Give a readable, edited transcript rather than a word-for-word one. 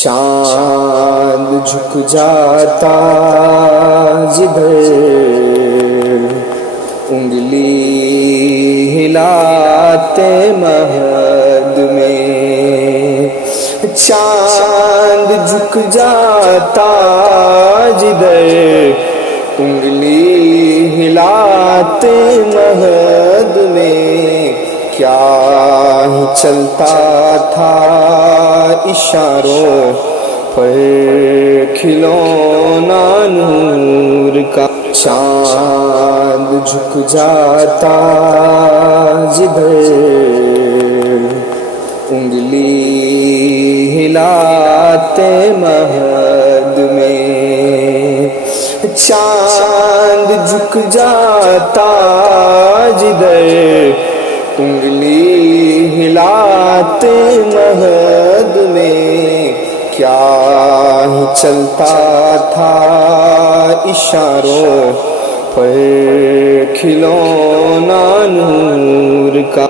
چاند جھک جاتا جدھر انگلی ہلاتے مہد میں، چاند جھک جاتا جدھر انگلی ہلاتے مہد میں، کیا ہی چلتا تھا اشاروں پر کھلونا نور کا، چاند جھک جاتا جدھر انگلی ہلاتے مہد میں، چاند جھک جاتا جدھر انگلی ہلاتے مہد میں، کیا ہی چلتا تھا اشاروں پر کھلونا نور کا۔